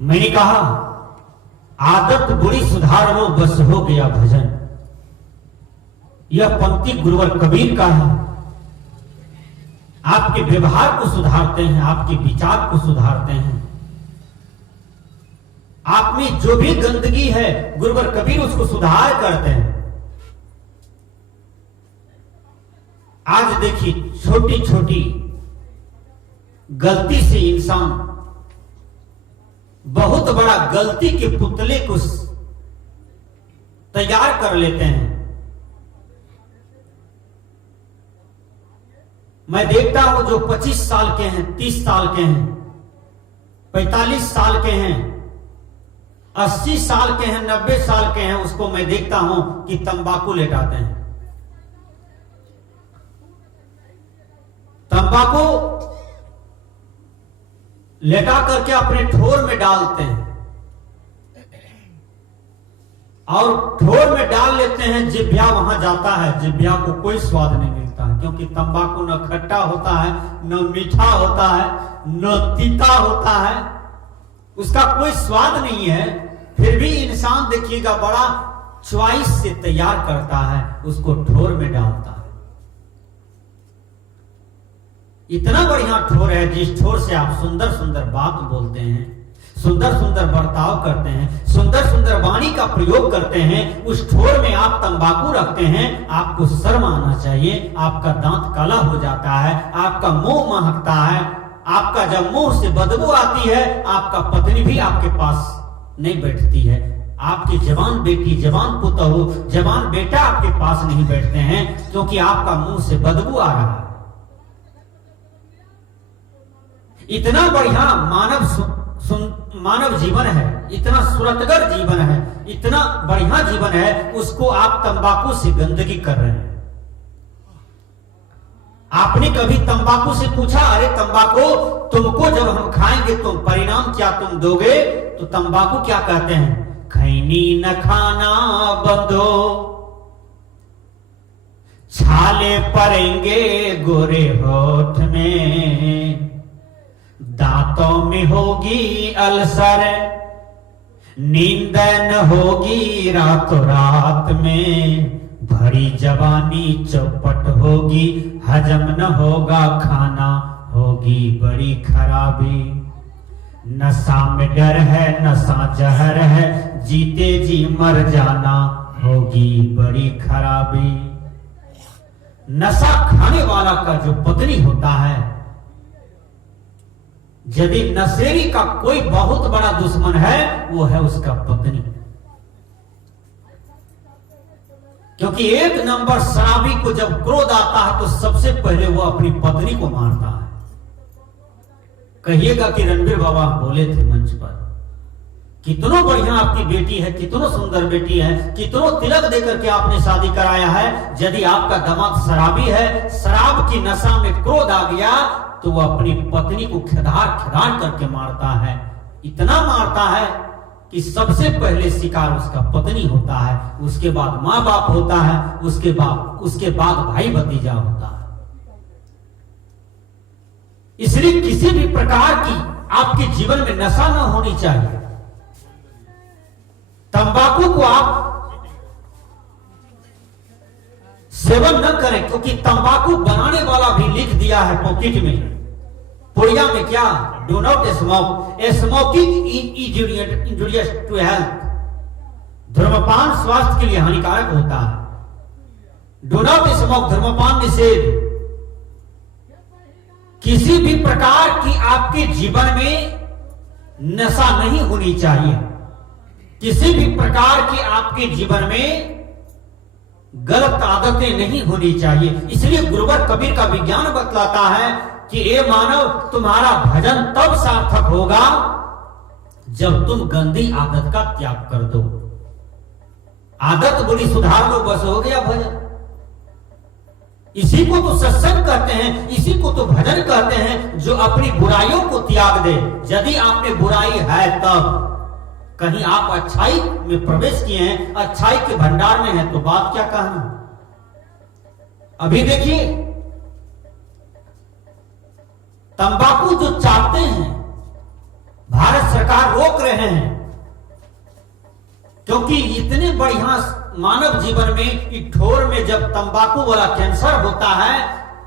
मैंने कहा आदत बुरी सुधार लो बस हो गया भजन। यह पंक्ति गुरुवर कबीर का है। आपके व्यवहार को सुधारते हैं, आपके विचार को सुधारते हैं। आप में जो भी गंदगी है गुरुवर कबीर उसको सुधार करते हैं। आज देखिए छोटी छोटी गलती से इंसान बहुत बड़ा गलती के पुतले को तैयार कर लेते हैं। मैं देखता हूं जो 25 साल के हैं, 30 साल के हैं, 45 साल के हैं, 80 साल के हैं, 90 साल के हैं, उसको मैं देखता हूं कि तंबाकू लेटाते हैं। तंबाकू लेटा करके अपने ठोर में डालते हैं और ठोर में डाल लेते हैं। जिभ्या वहां जाता है, जिभ्या को कोई स्वाद नहीं मिलता है, क्योंकि तंबाकू न खट्टा होता है, न मीठा होता है, न तीता होता है, उसका कोई स्वाद नहीं है। फिर भी इंसान देखिएगा बड़ा च्वाइस से तैयार करता है, उसको ठोर में डालता है। इतना बढ़िया ठोर है जिस ठोर से आप सुंदर सुंदर बात बोलते हैं, सुंदर सुंदर बर्ताव करते हैं, सुंदर सुंदर वाणी का प्रयोग करते हैं। उस ठोर में आप तंबाकू रखते हैं, आपको शर्म आना चाहिए। आपका दांत काला हो जाता है, आपका मुंह महकता है, आपका जब मुंह से बदबू आती है, आपका पत्नी भी आपके पास नहीं बैठती है, आपकी जवान बेटी, जवान पुतहू, जवान बेटा आपके पास नहीं बैठते हैं, क्योंकि आपका मुंह से बदबू आ रहा है। इतना बढ़िया मानव जीवन है, इतना सुरतगर जीवन है, इतना बढ़िया जीवन है, उसको आप तंबाकू से गंदगी कर रहे हैं। आपने कभी तंबाकू से पूछा, अरे तंबाकू तुमको जब हम खाएंगे तुम परिणाम क्या तुम दोगे? तो तंबाकू क्या कहते हैं? खैनी न खाना बंदो, छाले पड़ेंगे गोरे होठ में, दांतों में होगी अल्सर, नींद न होगी रातों रात में, भरी जवानी चौपट होगी, हजम न होगा खाना, होगी बड़ी खराबी। नशा में डर है, नशा जहर है, जीते जी मर जाना, होगी बड़ी खराबी। नशा खाने वाला का जो पत्नी होता है, यदि नशेरी का कोई बहुत बड़ा दुश्मन है वो है उसका पत्नी, क्योंकि एक नंबर शराबी को जब क्रोध आता है तो सबसे पहले वो अपनी पत्नी को मारता है। कहिएगा कि रणबीर बाबा बोले थे मंच पर, कितनो बढ़िया आपकी बेटी है, कितनो सुंदर बेटी है, कितनो तिलक देकर के आपने शादी कराया है, यदि आपका दामाद शराबी है, शराब की नशा में क्रोध आ गया तो वो अपनी पत्नी को खिदार खिदार करके मारता है। इतना मारता है कि सबसे पहले शिकार उसका पत्नी होता है, उसके बाद माँ बाप होता है, उसके बाद भाई भतीजा होता है। इसलिए किसी भी प्रकार की आपके जीवन में नशा न होनी चाहिए। तंबाकू को आप सेवन न करें, क्योंकि तंबाकू बनाने वाला भी लिख दिया है पॉकेट में, पुड़िया में क्या, do not smoke, smoking injurious to health, धूम्रपान स्वास्थ्य के लिए हानिकारक होता है। डू नॉट स्मोक, धूम्रपान निषेध। किसी भी प्रकार की आपके जीवन में नशा नहीं होनी चाहिए, किसी भी प्रकार की आपके जीवन में गलत आदतें नहीं होनी चाहिए। इसलिए गुरुवर कबीर का विज्ञान बतलाता है कि ए मानव, तुम्हारा भजन तब सार्थक होगा जब तुम गंदी आदत का त्याग कर दो। आदत बुरी सुधार लो बस हो गया भजन। इसी को तो सत्संग कहते हैं, इसी को तो भजन कहते हैं, जो अपनी बुराइयों को त्याग दे। यदि आपने बुराई है तब कहीं आप अच्छाई में प्रवेश किए हैं, अच्छाई के भंडार में हैं, तो बात क्या कहना। अभी देखिए तंबाकू जो चाटते हैं, भारत सरकार रोक रहे हैं, क्योंकि इतने बढ़िया मानव जीवन में कि ठोर में जब तंबाकू वाला कैंसर होता है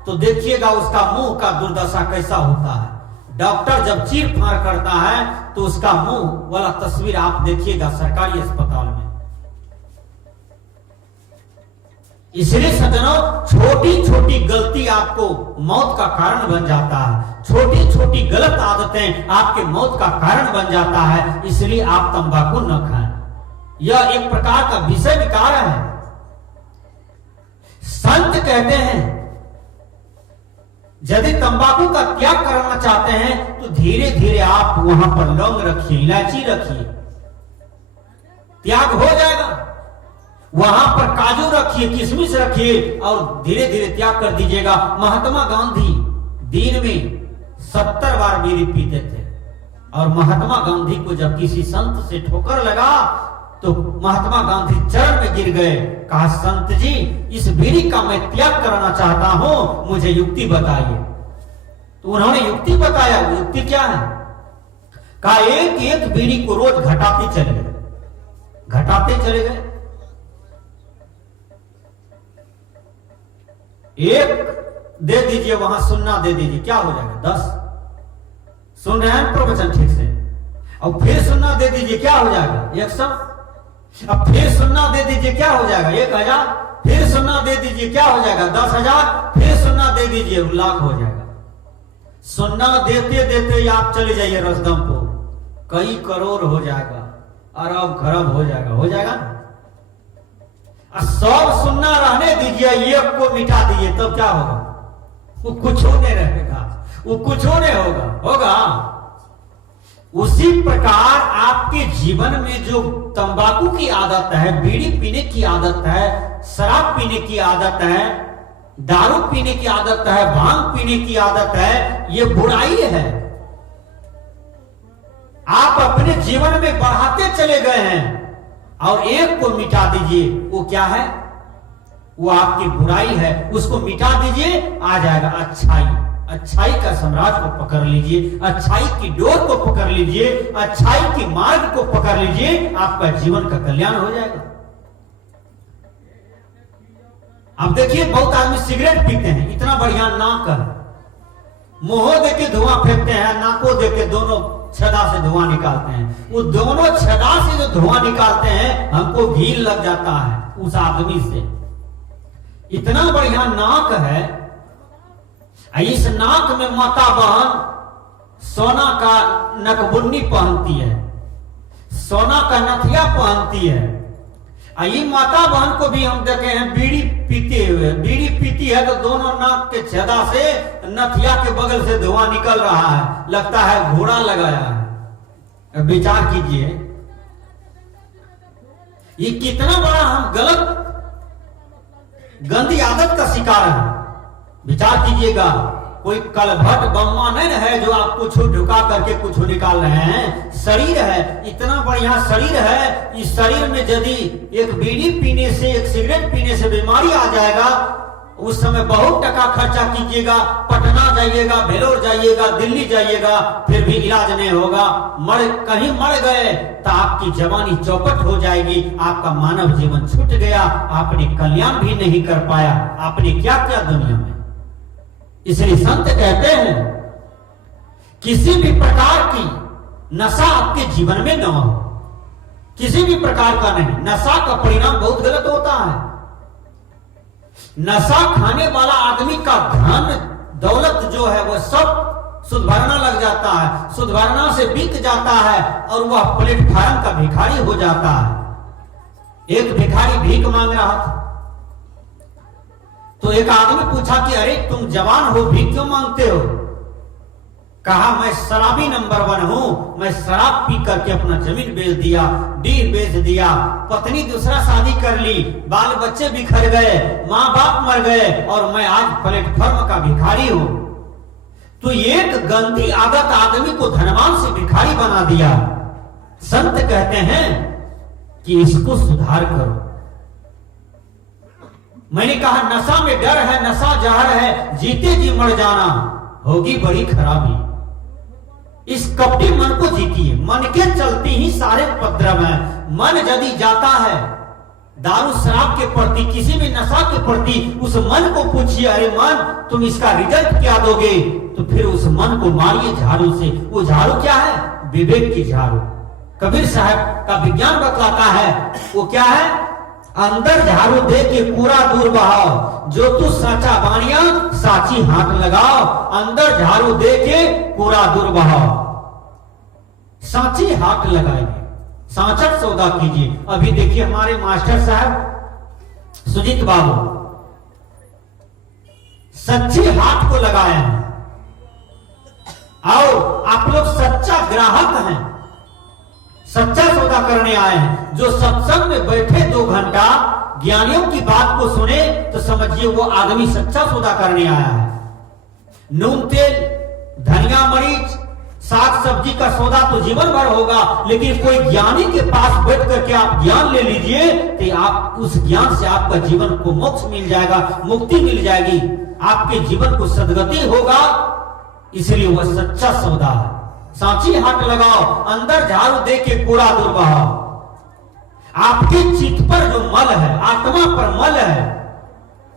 तो देखिएगा उसका मुंह का दुर्दशा कैसा होता है। डॉक्टर जब चीर फाड़ करता है तो उसका मुंह वाला तस्वीर आप देखिएगा सरकारी अस्पताल में। इसलिए सज्जनों, छोटी छोटी गलती आपको मौत का कारण बन जाता है, छोटी छोटी गलत आदतें आपके मौत का कारण बन जाता है। इसलिए आप तंबाकू न खाएं, यह एक प्रकार का विषय विकार है। संत कहते हैं यदि तंबाकू का त्याग करना चाहते हैं तो धीरे धीरे आप वहां पर लौंग रखिए, इलायची रखिए, त्याग हो जाएगा। वहां पर काजू रखिए, किशमिश रखिए और धीरे धीरे त्याग कर दीजिएगा। महात्मा गांधी दिन में 70 बार बीड़ी पीते थे और महात्मा गांधी को जब किसी संत से ठोकर लगा तो महात्मा गांधी चरण में गिर गए, कहा संत जी इस बीड़ी का मैं त्याग करना चाहता हूं, मुझे युक्ति बताइए। तो उन्होंने युक्ति बताया। युक्ति क्या है? कहा एक एक बीड़ी को रोज घटाते चले गए, घटाते चले गए। एक दे दीजिए, वहां सुन्ना दे दीजिए, क्या हो जाएगा? 10। सुन रहे हैं प्रवचन ठीक से? और फिर सुन्ना दे दीजिए, क्या हो जाएगा? 100। अब फिर सुन्ना दे दीजिए, क्या हो जाएगा? 1000। फिर सुन्ना दे दीजिए, क्या हो जाएगा? 10,000। फिर सुन्ना दे दीजिए, लाख हो जाएगा। सुन्ना देते देते आप चले जाइए रसदमपुर, कई करोड़ हो जाएगा, अरब खरब हो जाएगा, हो जाएगा ना। सब सुन्ना रहने दीजिए, एक को मिटा दीजिए, तब तो क्या होगा? वो कुछ होने रहेगा, वो कुछ होने होगा। उसी प्रकार आपके जीवन में जो तंबाकू की आदत है, बीड़ी पीने की आदत है, शराब पीने की आदत है, दारू पीने की आदत है, भांग पीने की आदत है, ये बुराई है। आप अपने जीवन में बढ़ाते चले गए हैं और एक को मिटा दीजिए, वो क्या है? वो आपकी बुराई है, उसको मिटा दीजिए, आ जाएगा अच्छाई। अच्छाई का सम्राट को पकड़ लीजिए, अच्छाई की डोर को पकड़ लीजिए, अच्छाई की मार्ग को पकड़ लीजिए, आपका जीवन का कल्याण हो जाएगा। अब देखिए बहुत आदमी सिगरेट पीते हैं, इतना बढ़िया नाक है, मुंह देके धुआं फेंकते हैं, नाको देके दोनों छदा से धुआं निकालते हैं। वो दोनों छदा से जो धुआं निकालते हैं हमको घील लग जाता है उस आदमी से। इतना बढ़िया नाक है, इस नाक में माता बहन सोना का नकबुन्नी पहनती है, सोना का नथिया पहनती है। ये माता बहन को भी हम देखे हैं बीड़ी पीते हुए, बीड़ी पीती है तो दोनों नाक के छेदा से नथिया के बगल से धुआं निकल रहा है, लगता है घोड़ा लगाया है। विचार कीजिए ये कितना बड़ा हम गलत गंदी आदत का शिकार है। विचार कीजिएगा, कोई कलभट बम्मा नहीं है जो आप कुछ ढुका करके कुछ निकाल रहे हैं। शरीर है, इतना बढ़िया शरीर है, इस शरीर में यदि एक बीड़ी पीने से, एक सिगरेट पीने से बीमारी आ जाएगा, उस समय बहुत टका खर्चा कीजिएगा, पटना जाइएगा, भेलोर जाइएगा, दिल्ली जाइएगा, फिर भी इलाज नहीं होगा। कहीं मर गए तो आपकी जवानी चौपट हो जाएगी, आपका मानव जीवन छूट गया, आपने कल्याण भी नहीं कर पाया, आपने क्या क्या दुनिया में। इसलिए संत कहते हैं किसी भी प्रकार की नशा आपके जीवन में न हो, किसी भी प्रकार का नहीं। नशा का परिणाम बहुत गलत होता है। नशा खाने वाला आदमी का धन दौलत जो है वह सब सुधरना लग जाता है, सुधरना से बिक जाता है और वह प्लेटफार्म का भिखारी हो जाता है। एक भिखारी भीख मांग रहा था तो एक आदमी पूछा कि अरे तुम जवान हो, भीख क्यों मांगते हो? कहा मैं शराबी नंबर 1 हूं, मैं शराब पी करके अपना जमीन बेच दिया, डीह बेच दिया, पत्नी दूसरा शादी कर ली, बाल बच्चे बिखर गए, माँ बाप मर गए और मैं आज प्लेटफॉर्म का भिखारी हूं। तो एक गंदी आदत आदमी को धनवान से भिखारी बना दिया। संत कहते हैं कि इसको सुधार करो। मैंने कहा नशा में डर है, नशा जहर है, जीते जी मर जाना, होगी बड़ी खराबी। इस कपटी मन को जीतिए। मन के चलते ही सारे उपद्रव हैं। मन यदि जाता है दारू शराब के प्रति, किसी भी नशा के प्रति, उस मन को पूछिए, अरे मन तुम इसका रिजल्ट क्या दोगे? तो फिर उस मन को मारिए झाड़ू से। वो झाड़ू क्या है? विवेक की झाड़ू। कबीर साहब का विज्ञान बतलाता है, वो क्या है? अंदर झाड़ू दे के पूरा दूर बहाओ, जो तू साचा बानिया साची हाथ लगाओ। अंदर झाड़ू दे के पूरा दूर बहाओ, साची हाथ लगाएंगे, साचा सौदा कीजिए। अभी देखिए हमारे मास्टर साहब सुजीत बाबू सच्ची हाथ को लगाए हैं। आओ आप लोग सच्चा ग्राहक हैं, सच्चा सौदा करने आए हैं। जो सत्संग में बैठे 2 घंटा ज्ञानियों की बात को सुने तो समझिए वो आदमी सच्चा सौदा करने आया है। नून तेल, धनिया, मरीच, साग सब्जी का सौदा तो जीवन भर होगा, लेकिन कोई ज्ञानी के पास बैठ करके आप ज्ञान ले लीजिए तो आप उस ज्ञान से आपका जीवन को मोक्ष मिल जाएगा, मुक्ति मिल जाएगी, आपके जीवन को सदगति होगा। इसलिए वह सच्चा सौदा है। सांची हाथ लगाओ, अंदर झाड़ू दे के कूड़ा दूर बहाओ। आपके चित्त पर जो मल है, आत्मा पर मल है,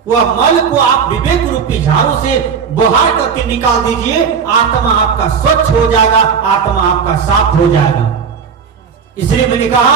वह मल को आप विवेक रूपी झाड़ू से बहार करके निकाल दीजिए। आत्मा आपका स्वच्छ हो जाएगा, आत्मा आपका साफ हो जाएगा। इसलिए मैंने कहा